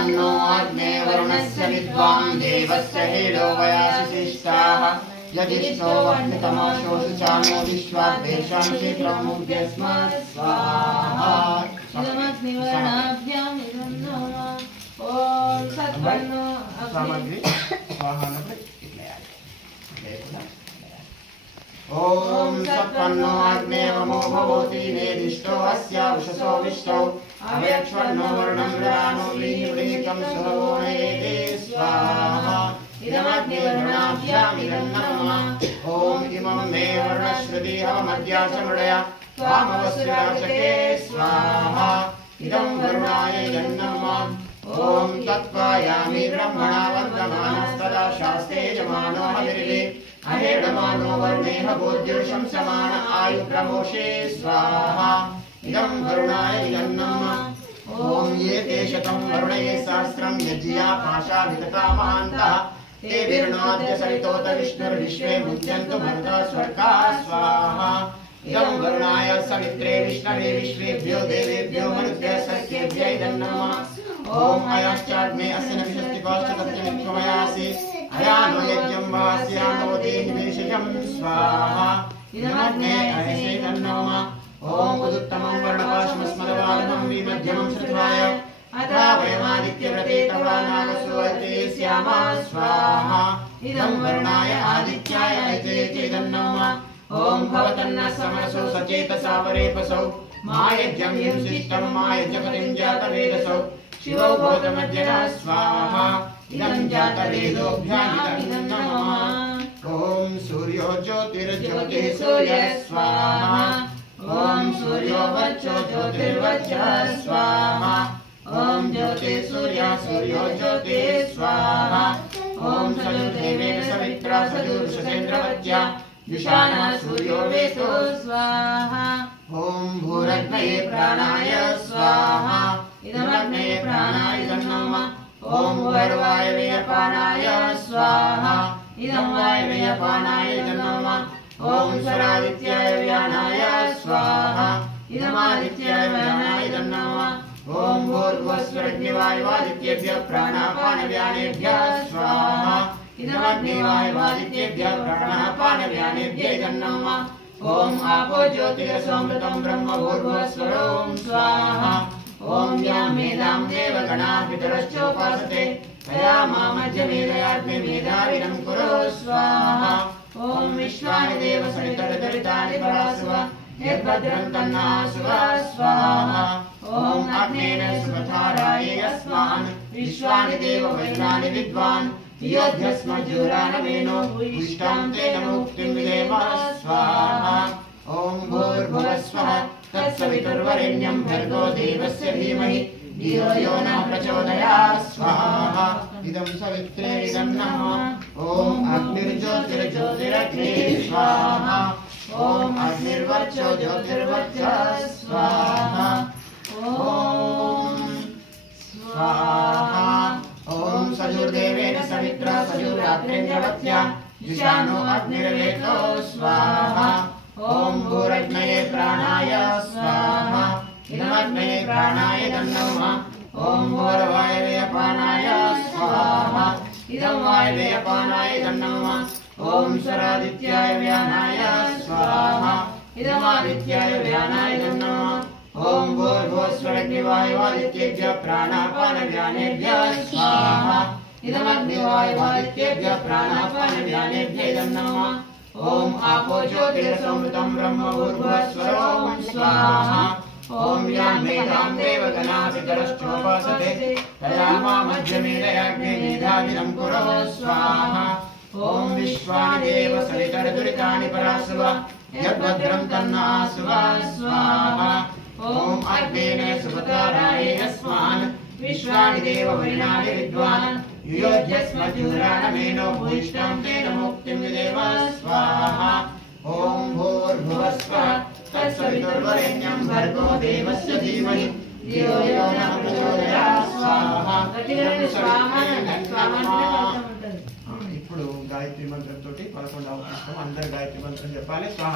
सत्पन्नो अग्ने वरुणस्य विद्वान् देवस्य हेलो वयाशिष्टाः यदिष्टो वह्नितमोषो शुचानो विश्वाद्वेषां क्षेत्रमुद्यस्मत् स्वाहा इदमग्निवर्णाभ्यां इदं नमः ओम सत्पन्नो सामग्री स्वाहा ओम सत्पन्नो अग्ने वमो भवति नेदिष्टो अस्या उषसो विष्टौ अवेक्ष्वन्नो वर्णं रानो वीर्येकं सुरवो नेदे स्वाहा इदमग्निवर्णाभ्याम् इदं नमः ओम इमं मे वर्णश्रुति अवमद्या च मृडया त्वामवस्याचके स्वाहा इदं वरुणाय इदं नमः ओम तत्त्वायामि ब्रह्मणा वर्तमानस्तदा शास्त्रे यजमानो हविर्वे अहेडमानो वर्णेह बोध्युषं समान आयु प्रमोषे स्वाहा इदं वरुणाय इदं नमः ओम ये ते शतं वरुणये सहस्रं यज्ञा पाशा वितता महान्तः ते विर्णाद्य सवितोत विष्णुर्विश्वे मुच्यन्तु भरता स्वर्गा स्वाहा इदं वरुणाय सवित्रे विष्णवे विश्वेभ्यो देवेभ्यो मरुभ्यः सख्येभ्य इदं नमः ओम अयाश्चाग्ने अस्य नविषस्तिकोश्च तत्यमित्वमयासि अयानो यज्ञं वास्यानो देहि वेशिजं स्वाहा इदमग्ने अयसे इदं नमः ओम उदुत्तमं वर्णपाशमस्मदवादनं विमध्यमं श्रुत्वाय अथा वयमादित्यव्रते तवा नागसुवर्ते स्यामा स्वाहा इदं वरुणाय आदित्याय अयसे इदं नमः ओम भवतन्न समरसो सचेतसा परेपसौ मायज्ञं हिंसिष्टं मायज्ञपतिं जातवेदसौ शिवो भवतमज्जनः स्वाहा इदं जातवेदोऽभ्यामिदं नमः ओम सूर्यो ज्योतिर्ज्योतिः सूर्यः स्वाहा ओम सूर्यो वर्चो ज्योतिर्वर्चः स्वाहा ओम ज्योतिः सूर्यः सूर्यो ज्योतिः स्वाहा ओम सजुर्देवेन सवित्रा सजुर्षसेन्द्रवज्या युषाणः सूर्यो वेतो स्वाहा ओम भूरग्नये प्राणाय स्वाहा इदमग्नये प्राणाय इदं नमः ओम भूर्वायवे अपानाय स्वाहा इदं वायवे अपानाय इदं नमः ओम स्वरादित्याय व्यानाय स्वाहा इदमादित्याय व्यानाय इदं नमः ओम भूर्भुवस्वरग्निवायुवादित्येभ्यः प्राणापानव्यानेभ्यः स्वाहा इदमग्निवायुवादित्येभ्यः प्राणापानव्यानेभ्यः इदं नमः ओम आपो ज्योतिरसोमृतं ब्रह्म भूर्भुवस्वरों स्वाहा ओम यां मेधां देवगणा पितरश्चोपासते तया मामज्जमेधयाग्ने मेधाविनं कुरु स्वाहा ओम विश्वानि देव सवितरदरितानि परासुव निर्भद्रं तन्नासुव स्वाहा ओम अग्नेन सुपथाराये अस्मान् विश्वानि देव वैनानि विद्वान् योध्यस्मज्जुरानवेनो विष्टां तेन मुक्तिं विदेम स्वाहा ओम भूर्भुवस्वः तत्सवितुर्वरेण्यं भर्गो देवस्य धीमहि धियो यो नः प्रचोदयात् स्वाहा इदं सवित्रे इदं नमः ओम अग्निर्ज्योतिर्ज्योतिरग्ने स्वाहा ओम अग्निर्वर्चो ज्योतिर्वर्चः स्वाहा ओम स्वाहा ओम सजुर्देवेन सवित्रा सजुरात्रेन्द्रवत्या युषानो अग्निर्वेतो स्वाहा ओम भूरग्नये प्राणाय स्वाहा इदमग्नये प्राणाय इदं नमः ओम भूर्वायवे अपानाय स्वाहा इदं वायवे अपानाय इदं नमः ओम स्वरादित्याय व्यानाय स्वाहा इदमादित्याय व्यानाय इदं नमः ओम भूर्भुवस्वरग्निवायुवादित्येभ्यः प्राणापानव्यानेभ्यः स्वाहा इदमग्निवायुवादित्येभ्यः प्राणापानव्यानेभ्यः इदं नमः ओम आपो ज्योतिरसोमृतं ब्रह्म भूर्भुवस्वरों स्वाहा ओम यां मेधां देवगणा पितरश्चोपासते तया मामज्जमेधयाग्ने मेधाविनं कुरु स्वाहा ओम विश्वानि देव सवितरदुरितानि परासुव यद्भद्रं तन्नासुव स्वाहा ओम अग्नेन सुपथाराये अस्मान् विश्वानि देव वैनानि विद्वान् योध्यस्मज्जुरानवेनो भूयिष्ठां तेन मुक्तिं विदेम स्वाहा ओम भूर्भुवस्वः तत्सवितुर्वरेण्यं भर्गो देवस्य धीमहि धियो यो नः प्रचोदयात् स्वाहा ఇప్పుడు గాయత్రి మంత్రంతో 11వ పుష్పం అందరు గాయత్రి మంత్రం చెప్పాలి స్వాహ